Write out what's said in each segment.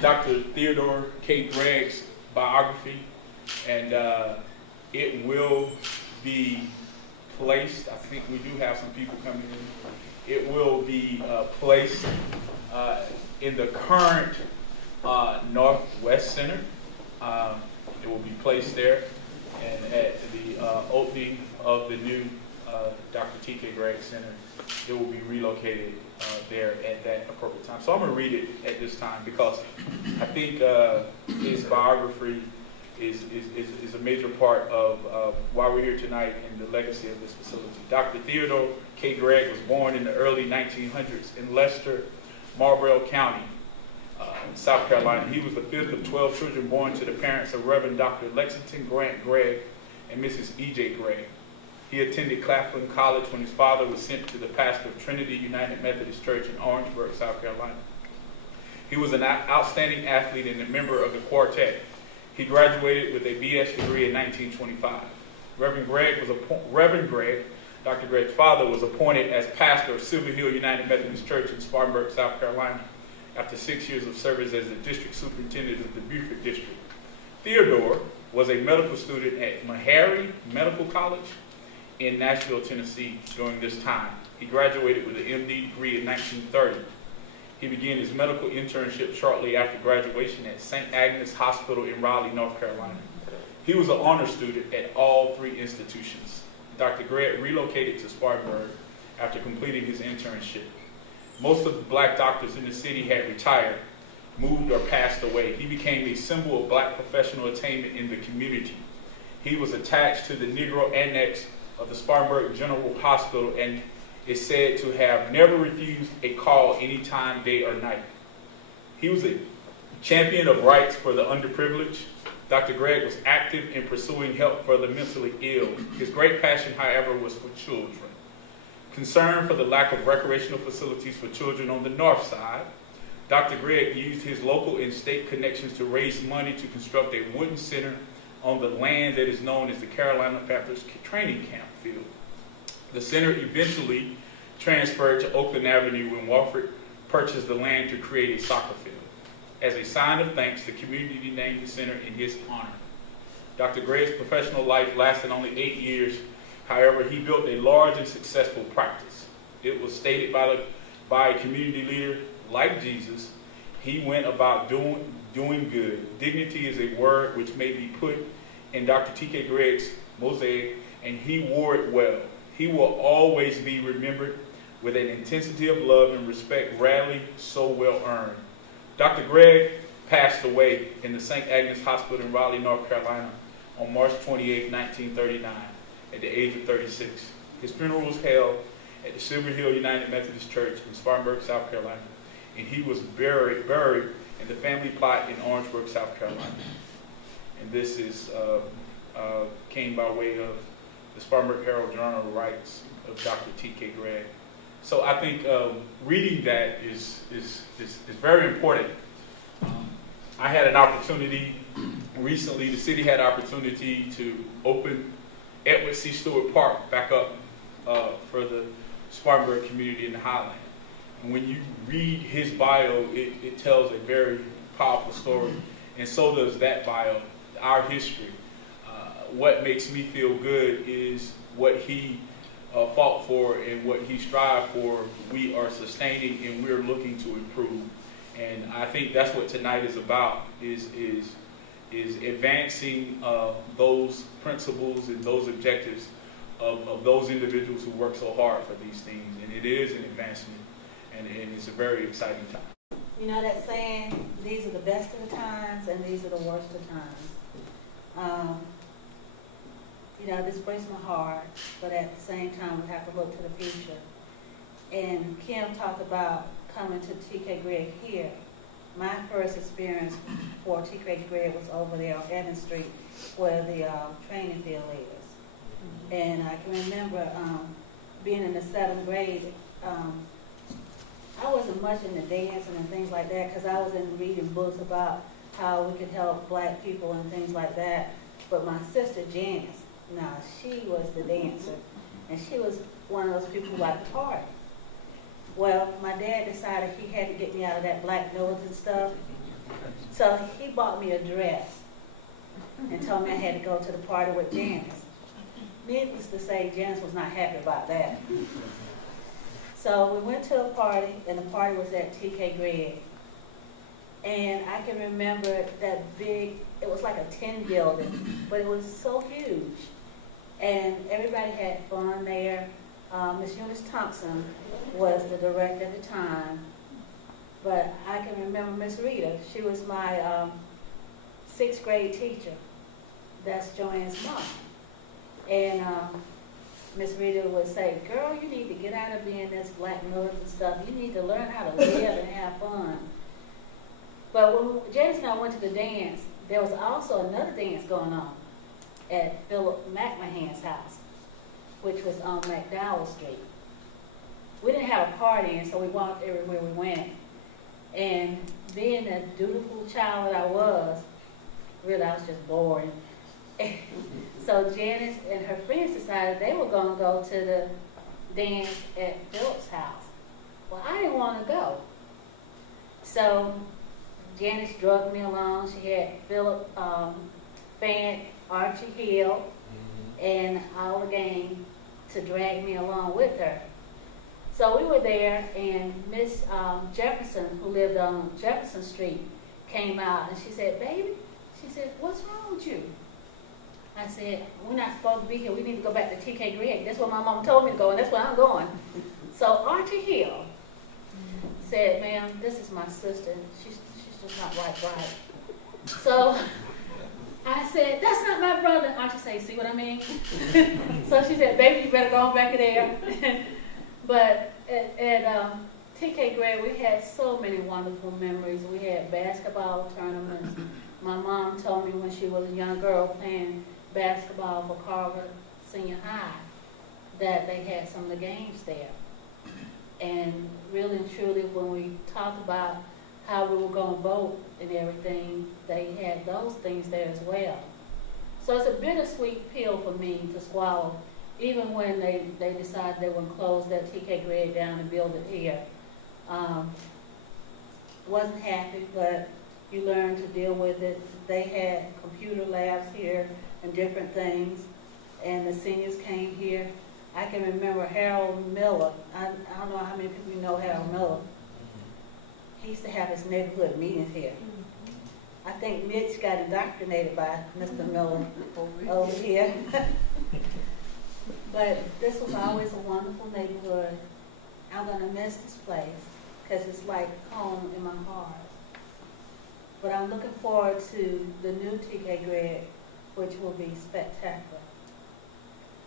Dr. Theodore K. Gregg's biography, and it will be placed, I think we do have some people coming in, it will be placed in the current Northwest Center. It will be placed there, and at the opening of the new Dr. T.K. Gregg Center, it will be relocated there at that appropriate time. So I'm going to read it at this time because I think his biography is a major part of why we're here tonight and the legacy of this facility. Dr. Theodore K. Gregg was born in the early 1900s in Leicester, Marlborough County, South Carolina. He was the fifth of 12 children born to the parents of Reverend Dr. Lexington Grant Gregg and Mrs. E.J. Gregg. He attended Claflin College when his father was sent to the pastor of Trinity United Methodist Church in Orangeburg, South Carolina. He was an outstanding athlete and a member of the quartet. He graduated with a BS degree in 1925. Reverend Gregg, Dr. Gregg's father, was appointed as pastor of Silver Hill United Methodist Church in Spartanburg, South Carolina, after 6 years of service as the district superintendent of the Beaufort district. Theodore was a medical student at Meharry Medical College in Nashville, Tennessee during this time. He graduated with an MD degree in 1930. He began his medical internship shortly after graduation at St. Agnes Hospital in Raleigh, North Carolina. He was an honor student at all three institutions. Dr. Gregg relocated to Spartanburg after completing his internship. Most of the black doctors in the city had retired, moved, or passed away. He became a symbol of black professional attainment in the community. He was attached to the Negro Annex of the Spartanburg General Hospital and is said to have never refused a call anytime, day or night. He was a champion of rights for the underprivileged. Dr. Gregg was active in pursuing help for the mentally ill. His great passion, however, was for children. Concerned for the lack of recreational facilities for children on the north side, Dr. Gregg used his local and state connections to raise money to construct a wooden center on the land that is known as the Carolina Panthers training camp field. The center eventually transferred to Oakland Avenue when Wofford purchased the land to create a soccer field. As a sign of thanks, the community named the center in his honor. Dr. Gregg's professional life lasted only 8 years. However, he built a large and successful practice. It was stated by a community leader like Jesus, he went about doing good. Dignity is a word which may be put in Dr. T.K. Gregg's mosaic, and he wore it well. He will always be remembered with an intensity of love and respect rarely so well earned. Dr. Gregg passed away in the St. Agnes Hospital in Raleigh, North Carolina on March 28, 1939, at the age of 36. His funeral was held at the Silver Hill United Methodist Church in Spartanburg, South Carolina, and he was buried in the family plot in Orangeburg, South Carolina. And this is came by way of the Spartanburg Herald Journal rights of Dr. T.K. Gregg. So I think reading that is very important. I had an opportunity recently, the city had an opportunity to open Edward C. Stewart Park back up for the Spartanburg community in the Highland. And when you read his bio, it tells a very powerful story, and so does that bio, our history. What makes me feel good is what he fought for and what he strived for, we are sustaining and we're looking to improve. And I think that's what tonight is about, is advancing those principles and those objectives of those individuals who work so hard for these things. And it is an advancement, and it's a very exciting time. You know that saying, these are the best of the times and these are the worst of times. You know, this breaks my heart, but at the same time, we have to look to the future. And Kim talked about coming to T.K. Gregg here. My first experience for T.K. Gregg was over there on Evans Street, where the training field is. And I can remember being in the 7th grade. I wasn't much into dancing and things like that because I was in reading books about how we could help black people and things like that. But my sister Janice, she was the dancer, and she was one of those people who liked to party. Well, my dad decided he had to get me out of that black nose and stuff. So he bought me a dress and told me I had to go to the party with Janice. Needless to say, Janice was not happy about that. So we went to a party, and the party was at TK Gregg. And I can remember that big, it was like a tin building, but it was so huge. And everybody had fun there. Miss Eunice Thompson was the director at the time. But I can remember Miss Rita. She was my 6th grade teacher. That's Joanne's mom. And Miss Rita would say, girl, you need to get out of being this black nose and stuff. You need to learn how to live and have fun. But when Janice and I went to the dance, there was also another dance going on at Philip McMahon's house, which was on McDowell Street. We didn't have a car then, so we walked everywhere we went. And being a dutiful child that I was, really I was just bored. So Janice and her friends decided they were going to go to the dance at Philip's house. Well, I didn't want to go. So Janice drugged me along. She had Philip Fan, Archie Hill, and all the gang to drag me along with her. So we were there, and Miss Jefferson, who lived on Jefferson Street, came out, and she said, baby, she said, what's wrong with you? I said, we're not supposed to be here. We need to go back to TK Gregg. That's where my mom told me to go, and that's where I'm going. So Archie Hill said, ma'am, this is my sister. She's just not right. So I said, that's not my brother. Archie said, see what I mean? So she said, baby, you better go on back there. But at TK Gregg, we had so many wonderful memories. We had basketball tournaments. My mom told me when she was a young girl playing basketball for Carver Senior High that they had some of the games there. And really and truly, when we talked about how we were going to vote and everything, they had those things there as well. So it's a bittersweet pill for me to swallow, even when they decided they were going to close that TK Gregg down and build it here. Wasn't happy, but you learn to deal with it. They had computer labs here and different things, and the seniors came here. I can remember Harold Miller. I don't know how many people know Harold Miller. He used to have his neighborhood meetings here. I think Mitch got indoctrinated by Mr. Miller over here. But this was always a wonderful neighborhood. I'm going to miss this place because it's like home in my heart. But I'm looking forward to the new TK Gregg, which will be spectacular.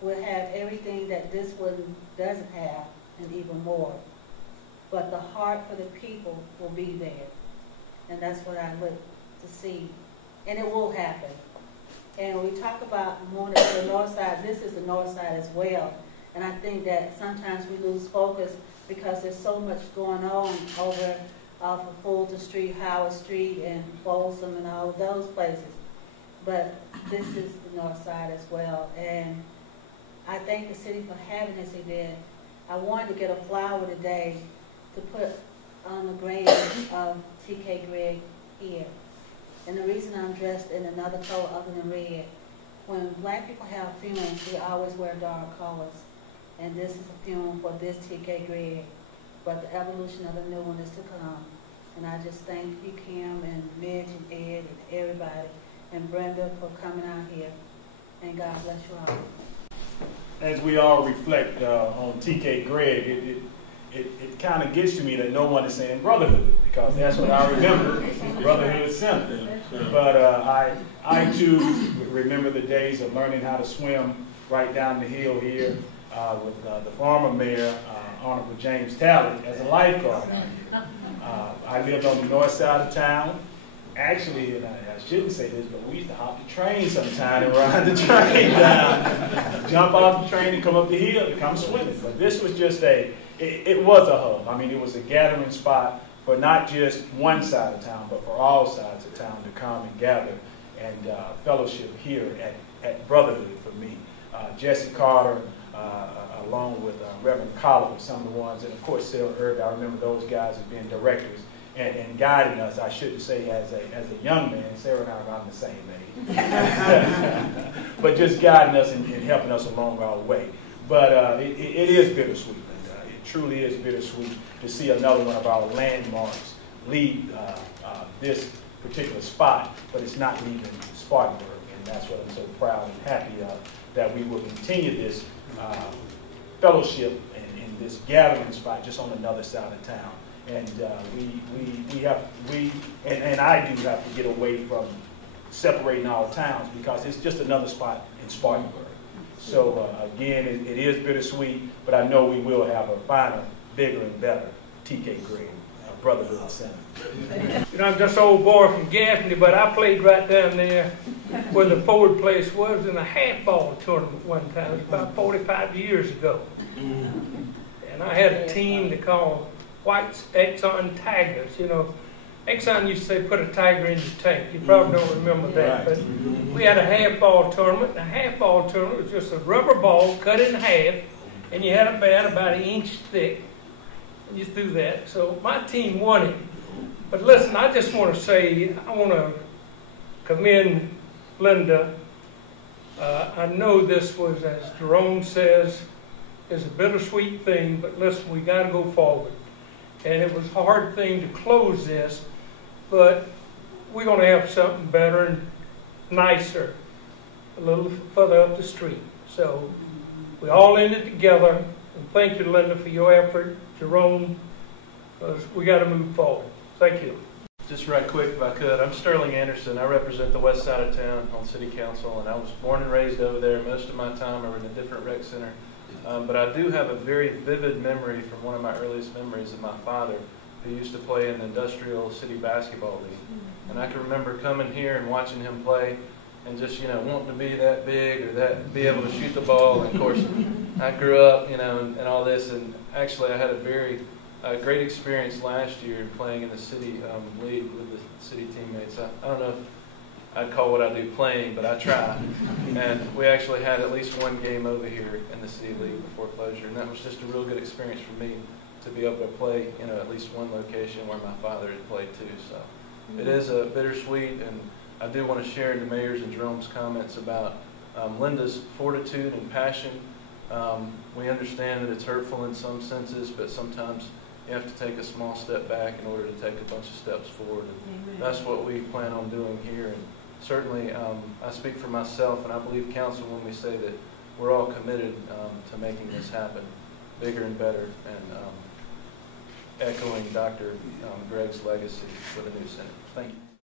We'll have everything that this one doesn't have and even more. But the heart for the people will be there. And that's what I look to see. And it will happen. And we talk about more than the north side. This is the north side as well. And I think that sometimes we lose focus because there's so much going on over off of Fulton Street, Howard Street, and Folsom, and all of those places. But this is the north side as well. And I thank the city for having this event. I wanted to get a flower today to put on the grave of TK Gregg here. And the reason I'm dressed in another color other than red, when black people have funerals, we always wear dark colors. And this is a funeral for this TK Gregg. But the evolution of the new one is to come. And I just thank you, Kim, and Midge, and Ed, and everybody, and Brenda for coming out here. And God bless you all. As we all reflect on TK Gregg, it kind of gets to me that no one is saying brotherhood, because that's what I remember, Brotherhood Center. But I too remember the days of learning how to swim right down the hill here with the former mayor, Honorable James Talley, as a lifeguard. I lived on the north side of town. Actually, and I shouldn't say this, but we used to hop the train sometime and ride the train down, jump off the train and come up the hill to come swimming. But this was just it was a hub. I mean, it was a gathering spot for not just one side of town, but for all sides of town to come and gather and fellowship here at Brotherhood for me. Jesse Carter, along with Reverend Collins, with some of the ones, and of course Sarah Irving. I remember those guys as being directors and guiding us. I shouldn't say as a young man. Sarah and I are around the same age, but just guiding us and helping us along our way. But it is bittersweet, Linda. It truly is bittersweet to see another one of our landmarks leave this particular spot, but it's not leaving Spartanburg, and that's what I'm so proud and happy of, that we will continue this fellowship and this gathering spot just on another side of town. And I do have to get away from separating our towns because it's just another spot in Spartanburg. So again, it is bittersweet, but I know we will have a finer, bigger, and better TK Gregg Brotherhood Center. You know, I'm just an old boy from Gaffney, but I played right down there where the forward place was in a half-ball tournament one time. It was about 45 years ago. And I had a team to call White's Exxon Tigers. You know, Exxon used to say put a tiger in your tank. You probably don't remember that. But we had a half-ball tournament. The half-ball tournament was just a rubber ball cut in half, and you had a bat about 1 inch thick. And you threw that. So my team won it. But listen, I just want to say, I want to commend Linda. I know this was, as Jerome says, is a bittersweet thing, but listen, we got to go forward. And it was a hard thing to close this, but we're going to have something better and nicer a little further up the street. So we all in it together. And thank you, Linda, for your effort. Jerome, we got to move forward. Thank you. Just right quick, if I could, I'm Sterling Anderson. I represent the west side of town on City Council, and I was born and raised over there. Most of my time I was in a different rec center. But I do have a very vivid memory from one of my earliest memories of my father, who used to play in the Industrial City Basketball League. And I can remember coming here and watching him play and just, you know, wanting to be that big or that be able to shoot the ball. And of course, I grew up, you know, and all this. And actually, I had a very great experience last year playing in the city league with the city teammates. I don't know if I'd call what I do playing, but I try. And we actually had at least one game over here in the city league before closure, and that was just a real good experience for me to be able to play, you know, at least one location where my father had played too. So it is a bittersweet, and I do want to share the mayor's and Jerome's comments about Linda's fortitude and passion. We understand that it's hurtful in some senses, but sometimes you have to take a small step back in order to take a bunch of steps forward. And that's what we plan on doing here. And certainly, I speak for myself, and I believe council when we say that we're all committed to making this happen bigger and better, and echoing Dr. Gregg's legacy for the new Senate. Thank you.